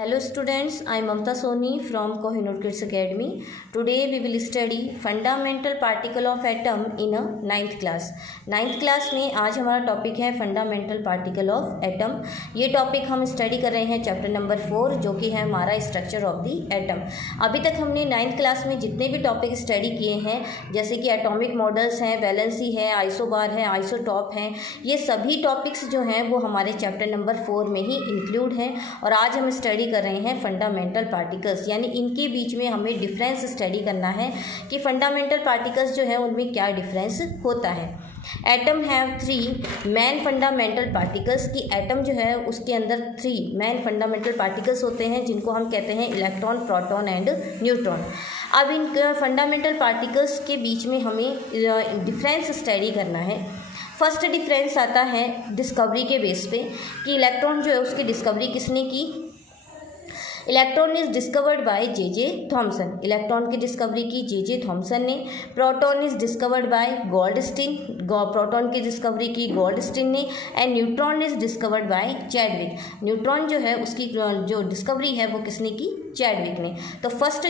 Hello students, I am Mamta Soni from Kohinoor Kids Academy. Today we will study fundamental particle of atom in a 9th class. 9th class में आज हमारा topic है fundamental particle of atom. ये topic हम study कर रहे हैं chapter number 4 जो कि है हमारा स्ट्रक्चर ऑफ दी एटम. अभी तक हमने 9th क्लास में जितने भी टॉपिक स्टडी किए हैं जैसे कि एटॉमिक मॉडल्स हैं, वैलेंसी है, आइसोबार है, आइसोटॉप हैं, ये सभी टॉपिक्स जो हैं वो हमारे चैप्टर नंबर 4 में ही इंक्लूड हैं. और आज हम स्टडी कर रहे हैं फंडामेंटल पार्टिकल्स, यानी इनके बीच में हमें डिफरेंस स्टडी करना है कि फंडामेंटल पार्टिकल्स जो है उनमें क्या डिफरेंस होता है. Atom have 3 main fundamental particles की एटम जो है उसके अंदर 3 मेन फंडामेंटल पार्टिकल्स होते हैं जिनको हम कहते हैं इलेक्ट्रॉन, प्रोटॉन एंड न्यूट्रॉन. अब इन फंडामेंटल पार्टिकल्स के बीच में हमें डिफरेंस स्टडी करना है. फर्स्ट डिफरेंस आता है डिस्कवरी के बेस पे कि इलेक्ट्रॉन जो है उसकी डिस्कवरी किसने की. Electron is discovered by J Thomson. Electron की डिस्कवरी की जे थॉमसन ने. Proton is discovered by Goldstein. Proton की डिस्कवरी की गोल्डस्टीन ने. And neutron is discovered by Chadwick. Neutron जो है उसकी जो डिस्कवरी है वो किसने की, चैडविक ने. तो फर्स्ट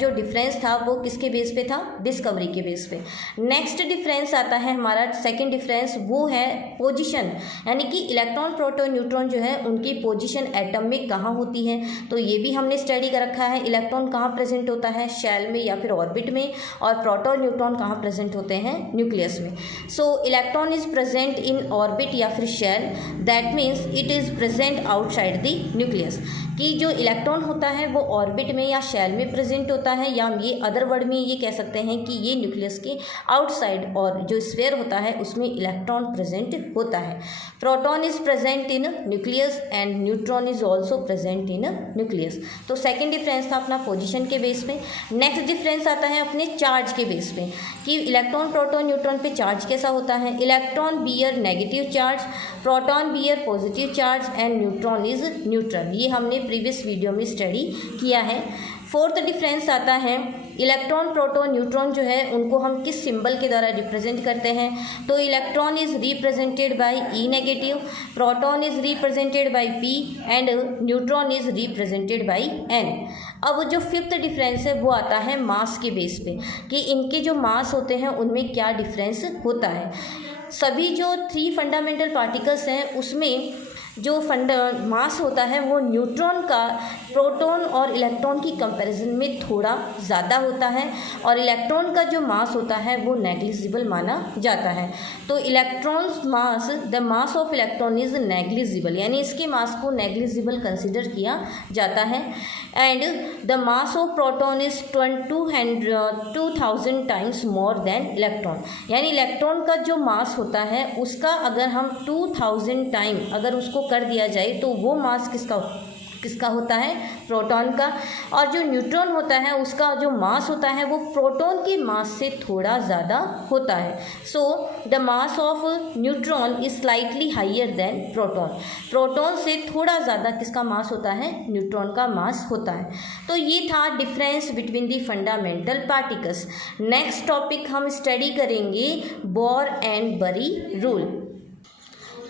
जो डिफरेंस था वो किसके बेस पे था, डिस्कवरी के बेस पे. नेक्स्ट डिफरेंस आता है हमारा सेकंड डिफरेंस, वो है पोजीशन, यानी कि इलेक्ट्रॉन, प्रोटॉन, न्यूट्रॉन जो है उनकी पोजीशन एटम में कहाँ होती है. तो ये भी हमने स्टडी कर रखा है. इलेक्ट्रॉन कहाँ प्रेजेंट होता है, शेल में या फिर ऑर्बिट में, और प्रोटॉन, न्यूट्रॉन कहाँ प्रेजेंट होते हैं, न्यूक्लियस में. So electron is present in orbit या फिर shell, that means it is present outside the nucleus. कि जो इलेक्ट्रॉन होता है वो ऑर्बिट में या शेल में प्रेजेंट होता है, या ये अदर वर्ड में ये कह सकते हैं कि ये न्यूक्लियस के आउटसाइड और जो स्फीयर होता है उसमें इलेक्ट्रॉन प्रेजेंट होता है. Proton is present in nucleus and neutron is also present in nucleus. तो सेकेंड डिफरेंस था अपना पोजिशन के बेस पे. नेक्स्ट डिफरेंस आता है अपने चार्ज के बेस पे कि इलेक्ट्रॉन, प्रोटॉन, न्यूट्रॉन पे चार्ज कैसा होता है. Electron bear negative charge, proton bear positive charge and neutron is neutral. ये हमने प्रीवियस वीडियो में स्टडी किया है. फोर्थ डिफरेंस आता है इलेक्ट्रॉन, प्रोटॉन, न्यूट्रॉन जो है उनको हम किस सिंबल के द्वारा रिप्रेजेंट करते हैं. तो electron is represented by E negative, proton is represented by P and neutron is represented by N. अब जो फिफ्थ डिफरेंस है वो आता है मास के बेस पे कि इनके जो मास होते हैं उनमें क्या डिफरेंस होता है. सभी जो 3 फंडामेंटल पार्टिकल्स हैं उसमें जो मास होता है वो न्यूट्रॉन का प्रोटॉन और इलेक्ट्रॉन की कंपैरिजन में थोड़ा ज़्यादा होता है, और इलेक्ट्रॉन का जो मास होता है वो नेग्लिजिबल माना जाता है. तो electrons mass, the mass of electron is negligible, यानी इसके मास को नेग्लिजिबल कंसिडर किया जाता है. And the mass of proton is 2000 times more than electron, यानी इलेक्ट्रॉन का जो मास होता है उसका अगर हम 2000 टाइम अगर उसको कर दिया जाए तो वो मास किसका होता है, प्रोटॉन का. और जो न्यूट्रॉन होता है उसका जो मास होता है वो प्रोटॉन के मास से थोड़ा ज़्यादा होता है. So the mass of neutron is slightly higher than proton. Proton से थोड़ा ज़्यादा किसका मास होता है, न्यूट्रॉन का मास होता है. तो ये था difference between the fundamental particles. Next topic हम स्टडी करेंगे बोर एंड बरी रूल.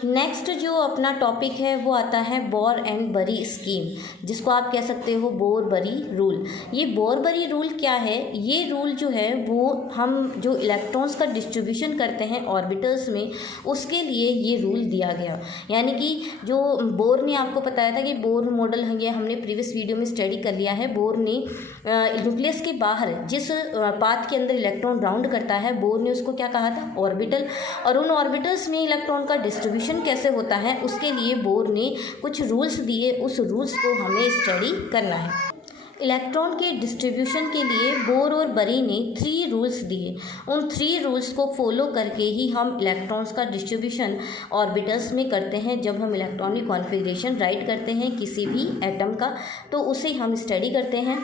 नेक्स्ट जो अपना टॉपिक है वो आता है बोर एंड बरी स्कीम, जिसको आप कह सकते हो बोर बरी रूल. ये बोर बरी रूल क्या है, ये रूल जो है वो हम जो इलेक्ट्रॉन्स का डिस्ट्रीब्यूशन करते हैं ऑर्बिटल्स में उसके लिए ये रूल दिया गया. यानी कि जो बोर ने आपको बताया था कि बोर मॉडल ये हमने प्रीवियस वीडियो में स्टडी कर लिया है. बोर ने न्यूक्लियस के बाहर जिस पाथ के अंदर इलेक्ट्रॉन राउंड करता है बोर ने उसको क्या कहा था, ऑर्बिटल. और उन ऑर्बिटल्स में इलेक्ट्रॉन का डिस्ट्रीब्यूशन कैसे होता है उसके लिए बोर ने कुछ रूल्स दिए. उस रूल्स को हमें स्टडी करना है. इलेक्ट्रॉन के डिस्ट्रीब्यूशन के लिए बोर और बरी ने 3 रूल्स दिए. उन 3 रूल्स को फॉलो करके ही हम इलेक्ट्रॉन्स का डिस्ट्रीब्यूशन ऑर्बिटल्स में करते हैं. जब हम इलेक्ट्रॉनिक कॉन्फ़िगरेशन राइट करते हैं किसी भी एटम का तो उसे हम स्टडी करते हैं.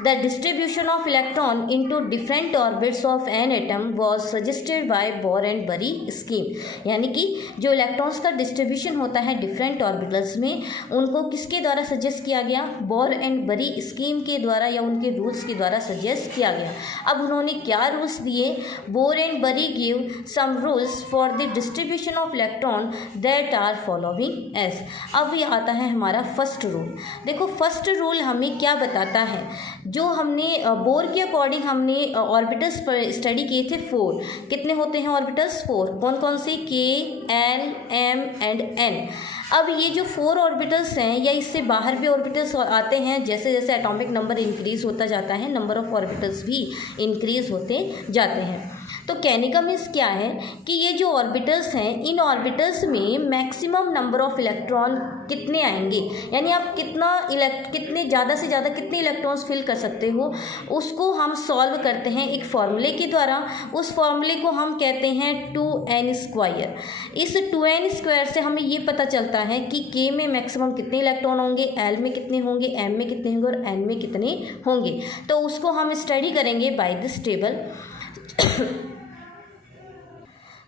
The distribution of electron into different orbits of an atom was suggested by bore and बरी स्कीम। यानी कि जो इलेक्ट्रॉन्स का डिस्ट्रीब्यूशन होता है डिफरेंट ऑर्बिटल्स में, उनको किसके द्वारा सजेस्ट किया गया? बोर एंड बरी स्कीम के द्वारा या उनके रूल्स के द्वारा सजेस्ट किया गया। अब उन्होंने क्या रूल्स दिए? Bohr and Bury give some rules for the distribution of electron that are following as. अब ये आता है हमारा फर्स्ट रूल। देखो फर्स्ट रूल हमें क्या बताता है? जो हमने बोर के अकॉर्डिंग हमने ऑर्बिटल्स पर स्टडी किए थे 4। कितने होते हैं ऑर्बिटल्स? 4। कौन कौन से? K, L, M and N। अब ये जो 4 ऑर्बिटल्स हैं या इससे बाहर भी ऑर्बिटल्स आते हैं, जैसे जैसे एटॉमिक नंबर इंक्रीज होता जाता है नंबर ऑफ ऑर्बिटल्स भी इंक्रीज होते जाते हैं। तो कहने का मीन्स क्या है कि ये जो ऑर्बिटल्स हैं, इन ऑर्बिटल्स में मैक्सिमम नंबर ऑफ इलेक्ट्रॉन कितने आएंगे, यानी आप कितने ज़्यादा से ज़्यादा कितने इलेक्ट्रॉन्स फिल कर सकते हो, उसको हम सॉल्व करते हैं एक फॉर्मूले के द्वारा। उस फॉर्मूले को हम कहते हैं 2n²। इस 2n² से हमें ये पता चलता है कि K में मैक्सिमम कितने इलेक्ट्रॉन होंगे, L में कितने होंगे, M में कितने होंगे और N में कितने होंगे। तो उसको हम स्टडी करेंगे by this table.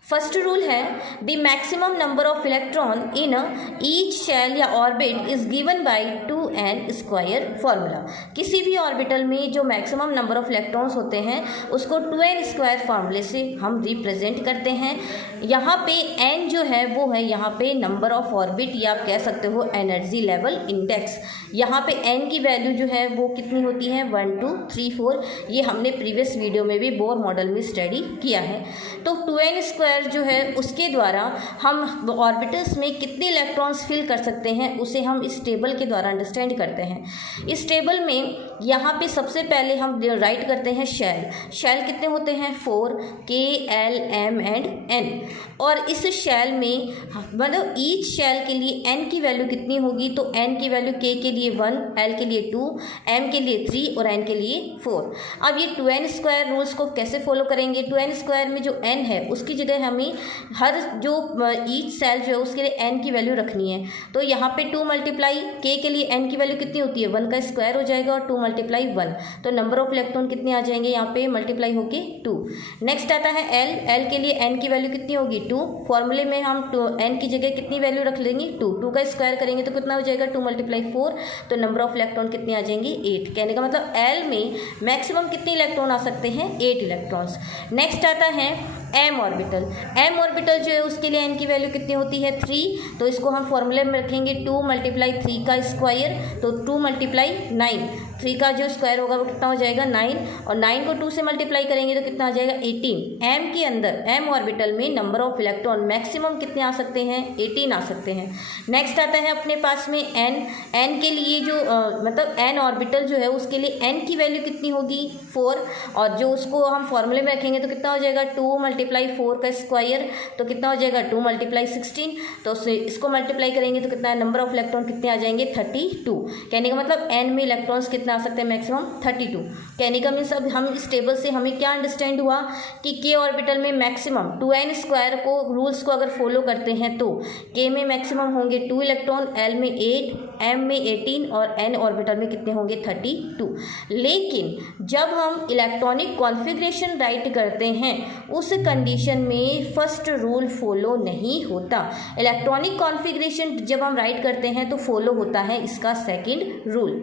First rule है the maximum number of electron in each shell या orbit is given by 2n² formula. किसी भी ऑर्बिटल में जो मैक्सिमम नंबर ऑफ इलेक्ट्रॉन्स होते हैं उसको 2n² फार्मूले से हम रिप्रेजेंट करते हैं। यहाँ पे n जो है वो है यहाँ पे नंबर ऑफ ऑर्बिट, या आप कह सकते हो एनर्जी लेवल इंडेक्स। यहाँ पे n की वैल्यू जो है वो कितनी होती है? 1 2 3 4। ये हमने प्रीवियस वीडियो में भी बोर मॉडल में स्टडी किया है। तो 2n² जो है उसके द्वारा हम ऑर्बिटल्स में कितने इलेक्ट्रॉन्स फिल कर सकते हैं उसे हम इस टेबल के द्वारा अंडरस्टैंड करते हैं। इस टेबल में यहाँ पे सबसे पहले हम राइट करते हैं शेल कितने होते हैं? 4, K, L, M and N। और इस शेल में मतलब ईच शेल के लिए n की वैल्यू कितनी होगी? तो n की वैल्यू K के लिए 1, L के लिए 2, M के लिए 3 और N के लिए 4। अब ये 2n² रूल्स को कैसे फॉलो करेंगे? 2n² में जो n है उसकी जगह हमें हर जो ईच सेल जो है उसके लिए n की वैल्यू रखनी है। तो यहाँ पे 2 मल्टीप्लाई K के लिए n की वैल्यू कितनी होती है? 1 का स्क्वायर हो जाएगा और 2 मल्टीप्लाई 1, तो नंबर ऑफ इलेक्ट्रॉन कितने आ जाएंगे यहाँ पे? मल्टीप्लाई होके 2। नेक्स्ट आता है L के लिए n की वैल्यू कितनी होगी? 2। फॉर्मूले में हम n की जगह कितनी वैल्यू रख लेंगे? 2 का स्क्वायर करेंगे तो कितना हो जाएगा? 2 मल्टीप्लाई 4, तो नंबर ऑफ इलेक्ट्रॉन कितने आ जाएंगे? 8। कहने का मतलब L में मैक्सिमम कितने इलेक्ट्रॉन आ सकते हैं? 8 इलेक्ट्रॉन्स। नेक्स्ट आता है m ऑर्बिटल जो है उसके लिए n की वैल्यू कितनी होती है? 3। तो इसको हम फॉर्मूले में रखेंगे 2 मल्टीप्लाई 3 का स्क्वायर, तो 2 मल्टीप्लाई 9। 3 का जो स्क्वायर होगा वो कितना हो जाएगा? 9, और 9 को 2 से मल्टीप्लाई करेंगे तो कितना आ जाएगा? 18। m के अंदर m ऑर्बिटल में नंबर ऑफ इलेक्ट्रॉन मैक्सिमम कितने आ सकते हैं? 18 आ सकते हैं। नेक्स्ट आता है अपने पास में n के लिए जो मतलब n ऑर्बिटल जो है उसके लिए n की वैल्यू कितनी होगी? 4, और जो उसको हम फॉर्मूले में रखेंगे तो कितना हो जाएगा? 2 मल्टीप्लाई 4 का स्क्वायर, तो कितना हो जाएगा? 2 मल्टीप्लाई 16। तो इसको मल्टीप्लाई करेंगे तो कितना नंबर ऑफ इलेक्ट्रॉन कितने आ जाएंगे? 32। कहने का मतलब n में इलेक्ट्रॉन्स कितना आ सकते हैं? मैक्सिमम 32। कहने का मीन्स अब हम इस टेबल से हमें क्या अंडरस्टैंड हुआ कि K ऑर्बिटल में मैक्सिमम 2n² को रूल्स को अगर फॉलो करते हैं तो K में मैक्सिमम होंगे 2 इलेक्ट्रॉन, L में 8, M में 18 और N ऑर्बिटल में कितने होंगे? 32। लेकिन जब हम इलेक्ट्रॉनिक कॉन्फ़िगरेशन राइट करते हैं उस कंडीशन में फर्स्ट रूल फॉलो नहीं होता। इलेक्ट्रॉनिक कॉन्फ़िगरेशन जब हम राइट करते हैं तो फॉलो होता है इसका सेकंड रूल।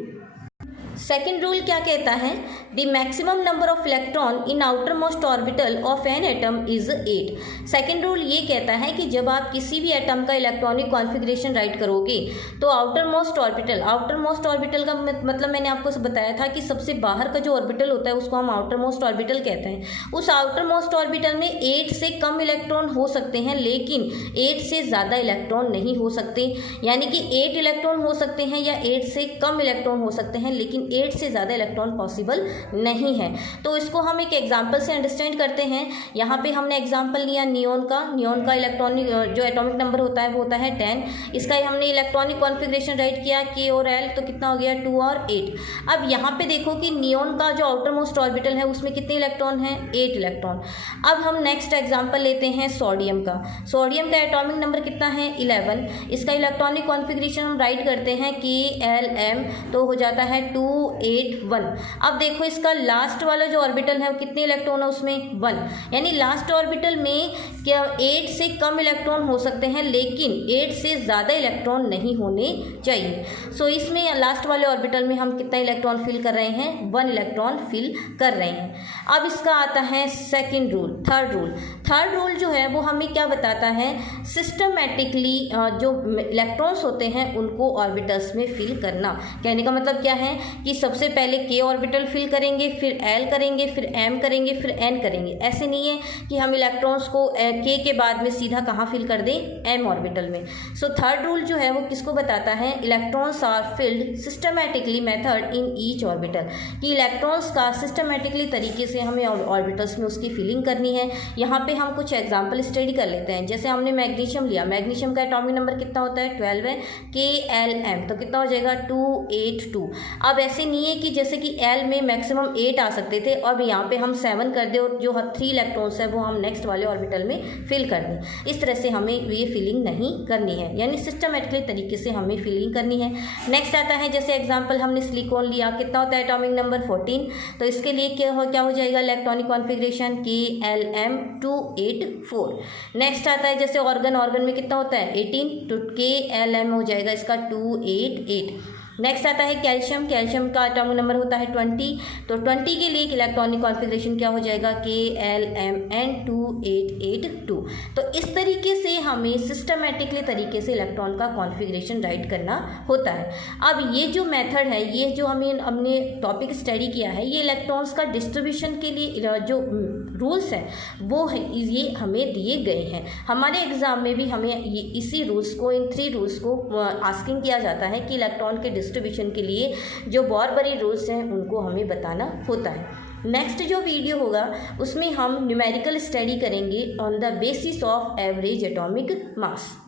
सेकेंड रूल क्या कहता है? The maximum number of electron in outer most orbital of an atom is 8। Second rule ये कहता है कि जब आप किसी भी एटम का इलेक्ट्रॉनिक कॉन्फ़िगरेशन राइट करोगे तो आउटर मोस्ट ऑर्बिटल का मतलब मैंने आपको बताया था कि सबसे बाहर का जो ऑर्बिटल होता है उसको हम आउटर मोस्ट ऑर्बिटल कहते हैं। उस आउटर मोस्ट ऑर्बिटल में 8 से कम इलेक्ट्रॉन हो सकते हैं, लेकिन 8 से ज़्यादा इलेक्ट्रॉन नहीं हो सकते। यानी कि 8 इलेक्ट्रॉन हो सकते हैं या 8 से कम इलेक्ट्रॉन हो सकते हैं, लेकिन 8 से ज़्यादा इलेक्ट्रॉन पॉसिबल नहीं है। तो इसको हम एक एग्जांपल से अंडरस्टैंड करते हैं। यहाँ पे हमने एग्जांपल लिया नियॉन का इलेक्ट्रॉनिक जो एटॉमिक नंबर होता है वो होता है 10। इसका हमने इलेक्ट्रॉनिक कॉन्फ़िगरेशन राइट किया K और L, तो कितना हो गया? 2 और 8। अब यहाँ पे देखो कि नियॉन का जो आउटर मोस्ट ऑर्बिटल है उसमें कितने इलेक्ट्रॉन हैं? 8 इलेक्ट्रॉन। अब हम नेक्स्ट एग्जाम्पल लेते हैं सोडियम का एटॉमिक नंबर कितना है? 11। इसका इलेक्ट्रॉनिक कॉन्फ़िगरेशन हम राइट करते हैं K L M, तो हो जाता है 2 1। अब देखो इसका लास्ट वाला जो ऑर्बिटल है वो कितने इलेक्ट्रॉन है उसमें 1, यानी लास्ट ऑर्बिटल में क्या 8 से कम इलेक्ट्रॉन हो सकते हैं लेकिन 8 से ज़्यादा इलेक्ट्रॉन नहीं होने चाहिए। सो इसमें लास्ट वाले ऑर्बिटल में हम कितना इलेक्ट्रॉन फिल कर रहे हैं, 1 इलेक्ट्रॉन फिल कर रहे हैं। अब इसका आता है सेकंड रूल, थर्ड रूल जो है वो हमें क्या बताता है, सिस्टमैटिकली जो इलेक्ट्रॉन्स होते हैं उनको ऑर्बिटल्स में फिल करना। कहने का मतलब क्या है कि सबसे पहले k ऑर्बिटल फिल करेंगे, फिर l करेंगे, फिर m करेंगे, फिर n करेंगे। ऐसे नहीं है कि हम इलेक्ट्रॉन्स को k के बाद में सीधा कहाँ फिल कर दें, m ऑर्बिटल में। सो थर्ड रूल जो है वो किसको बताता है, electrons are filled systematically method in each orbital, कि इलेक्ट्रॉन्स का सिस्टमैटिकली तरीके से हमें ऑर्बिटल्स में उसकी फिलिंग करनी है। यहाँ पे हम कुछ एग्जाम्पल स्टडी कर लेते हैं। जैसे हमने मैग्नीशियम लिया, मैग्नीशियम का एटॉमिक नंबर कितना होता है, 12 है, KLm, तो कितना हो जाएगा 282। अब ऐसे नहीं है कि जैसे कि L में मैक्सिमम 8 आ सकते थे और यहाँ पे हम 7 कर दें और जो 3 इलेक्ट्रॉन्स है वो हम नेक्स्ट वाले ऑर्बिटल में फिल कर दें। इस तरह से हमें ये फिलिंग नहीं करनी है, यानी सिस्टमेटिकली तरीके से हमें फिलिंग करनी है। नेक्स्ट आता है, जैसे एग्जाम्पल हमने सिलिकॉन लिया, कितना होता है एटॉमिक नंबर 14, तो इसके लिए क्या हो जाएगा इलेक्ट्रॉनिक कॉन्फ़िगरेशन KLm284। नेक्स्ट आता है जैसे ऑर्गन में कितना होता है 18, तो KLm हो जाएगा इसका 288। नेक्स्ट आता है कैल्शियम का एटॉमिक नंबर होता है 20, तो 20 के लिए इलेक्ट्रॉनिक कॉन्फ़िगरेशन क्या हो जाएगा KLmn2882। तो इस तरीके से हमें सिस्टमेटिकली तरीके से इलेक्ट्रॉन का कॉन्फ़िगरेशन राइट करना होता है। अब ये जो मेथड है, ये जो हमने टॉपिक स्टडी किया है, ये इलेक्ट्रॉन्स का डिस्ट्रीब्यूशन के लिए जो रूल्स हैं वो है, ये हमें दिए गए हैं। हमारे एग्ज़ाम में भी हमें इसी रूल्स को, इन 3 रूल्स को आस्किंग किया जाता है कि इलेक्ट्रॉन के डिस्ट्रीब्यूशन के लिए जो बहुत बड़ी रूल्स हैं उनको हमें बताना होता है। नेक्स्ट जो वीडियो होगा उसमें हम न्यूमेरिकल स्टडी करेंगे on the basis of average atomic mass.